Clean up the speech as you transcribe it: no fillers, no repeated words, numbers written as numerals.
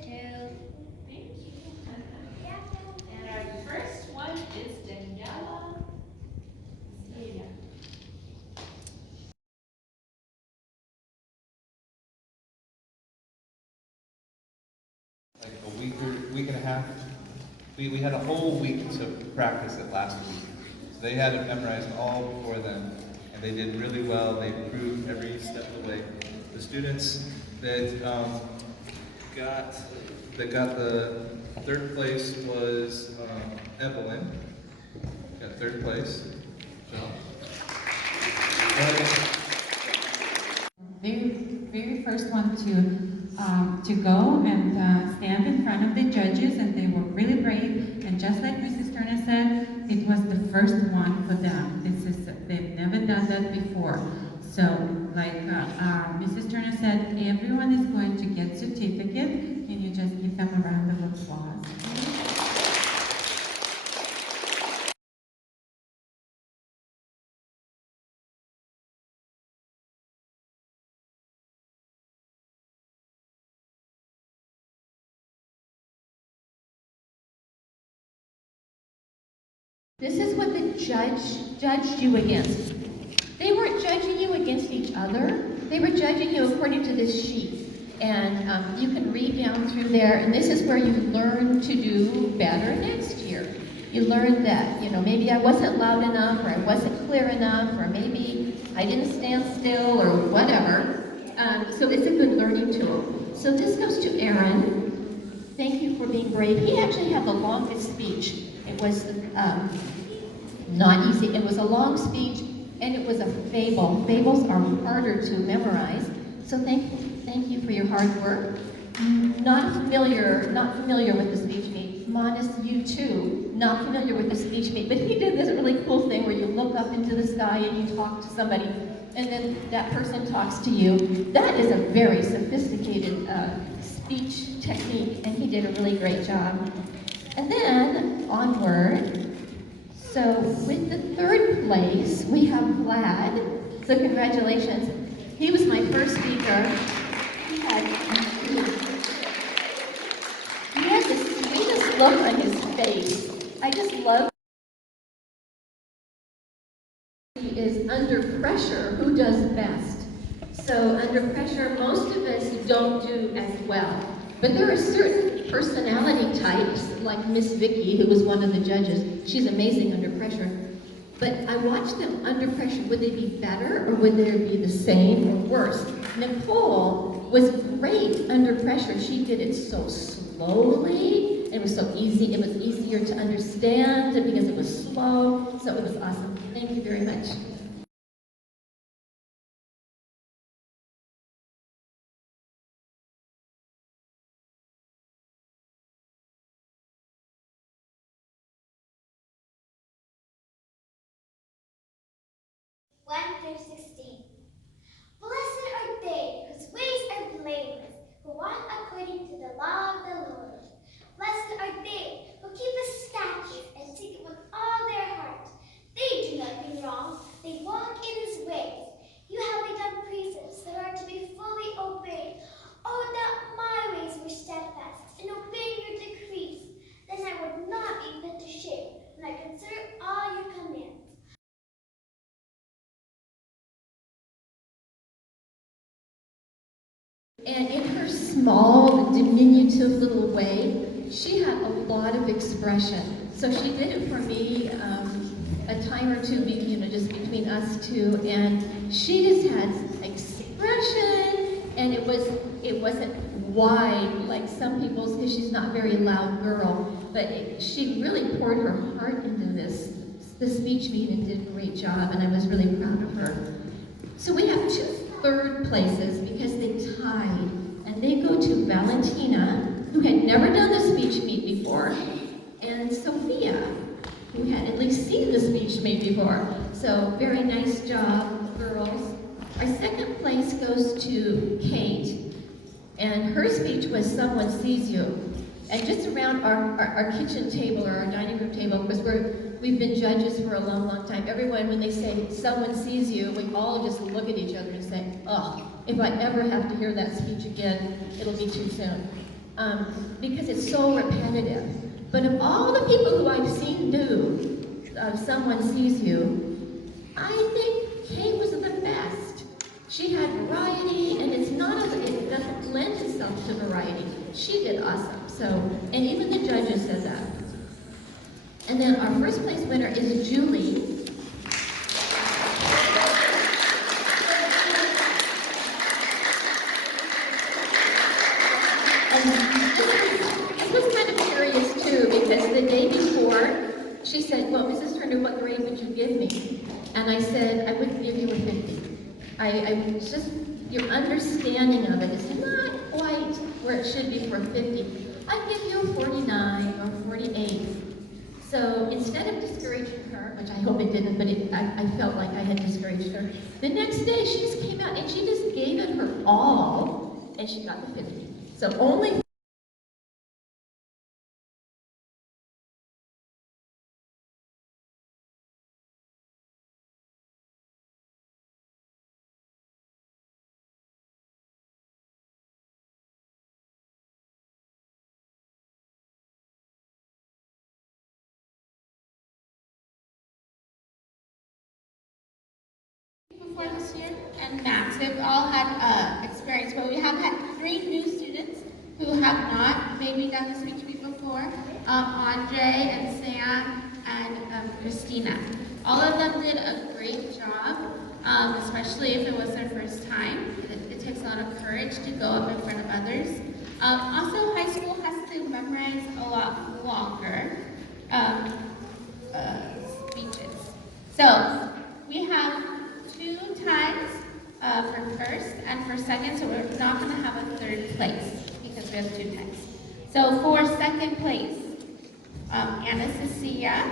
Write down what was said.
too. Thank you. And our first one is Daniela. Yeah. Like a week and a half. We had a whole week to practice it last week. So they had it memorized all before then, and they did really well. They improved every step of the way. The students that got the third place was Evelyn. Got third place. So, very first one to go and stand in front of the judges, and they were really brave. And just like Mrs. Turner said, it was the first one for them. They've never done that before. So, like Mrs. Turner said, everyone is going to get certificate. Can you just give them a round of applause? This is what the judge judged you against. They weren't judging you against each other. They were judging you according to this sheet. And you can read down through there, and this is where you learn to do better next year. You learn that, maybe I wasn't loud enough, or I wasn't clear enough, or maybe I didn't stand still, or whatever. So it's a good learning tool. So this goes to Aaron. Thank you for being brave. He actually had the longest speech. It was not easy. It was a long speech, and it was a fable. Fables are harder to memorize. So thank you for your hard work. Not familiar with the speech meet. Monis, you too, not familiar with the speech meet. But he did this really cool thing where you look up into the sky and you talk to somebody, and then that person talks to you. That is a very sophisticated speech technique, and he did a really great job. And then, onward. So, with the third place, we have Vlad. So, congratulations. He was my first speaker. He had the sweetest look on his face. I just love. He is under pressure. Who does best? So, under pressure, most of us don't do as well. But there are certain personality types, like Miss Vicky, who was one of the judges. She's amazing under pressure. But I watched them under pressure. Would they be better, or would they be the same or worse? Nicole was great under pressure. She did it so slowly. It was so easy. It was easier to understand because it was slow. So it was awesome. Thank you very much. One through 16. Blessed are they whose ways are blameless, who walk according to the law of the Lord. Blessed are they who keep his statutes and seek him with all their heart. They do nothing wrong, they walk in his ways. You have laid down precepts that are to be fully obeyed. Oh, that my ways were steadfast in obeying your decrees. Then I would not be put to shame when I consider all your commands. And in her small, diminutive little way, she had a lot of expression. So she did it for me a time or two, just between us two, and she just had expression, and it wasn't wide like some people's, because she's not a very loud girl, but she really poured her heart into the speech meet, and did a great job, and I was really proud of her. So we have two third places because they tied, and they go to Valentina, who had never done the speech meet before, and Sophia, who had at least seen the speech meet before. So very nice job, girls. Our second place goes to Kate, and her speech was "Someone Sees You." And just around our kitchen table, or our dining room table, because we've been judges for a long, long time, everyone, when they say "someone sees you," we all just look at each other and say, "Oh, if I ever have to hear that speech again, it'll be too soon." because it's so repetitive. But of all the people who I've seen do Someone Sees You, I think Kay was the best. She had variety, and it doesn't lend itself to variety. She did awesome. So, and even the judges said that. And then our first place winner is Julie. This was kind of curious too, because the day before, she said, well, Mrs. Turner, what grade would you give me? And I said, I would give you a 50. I just, your understanding of it is not quite where it should be for a 50. I'd give you a 49 or 48. So instead of discouraging her, which I hope it didn't, but I felt like I had discouraged her, the next day she just came out and she just gave it her all, and she got the 50. So only before this year, and Max. They've all had experience, but we have had 3 new students who have not maybe done the speech meet before. Andre and Sam and Christina. All of them did a great job, especially if it was their first time. It takes a lot of courage to go up in front of others. Also, high school has to memorize a lot longer speeches. So we have 2 times for first and for second, so we're not going to have a third place because we have 2 times. So for second place, Anastasia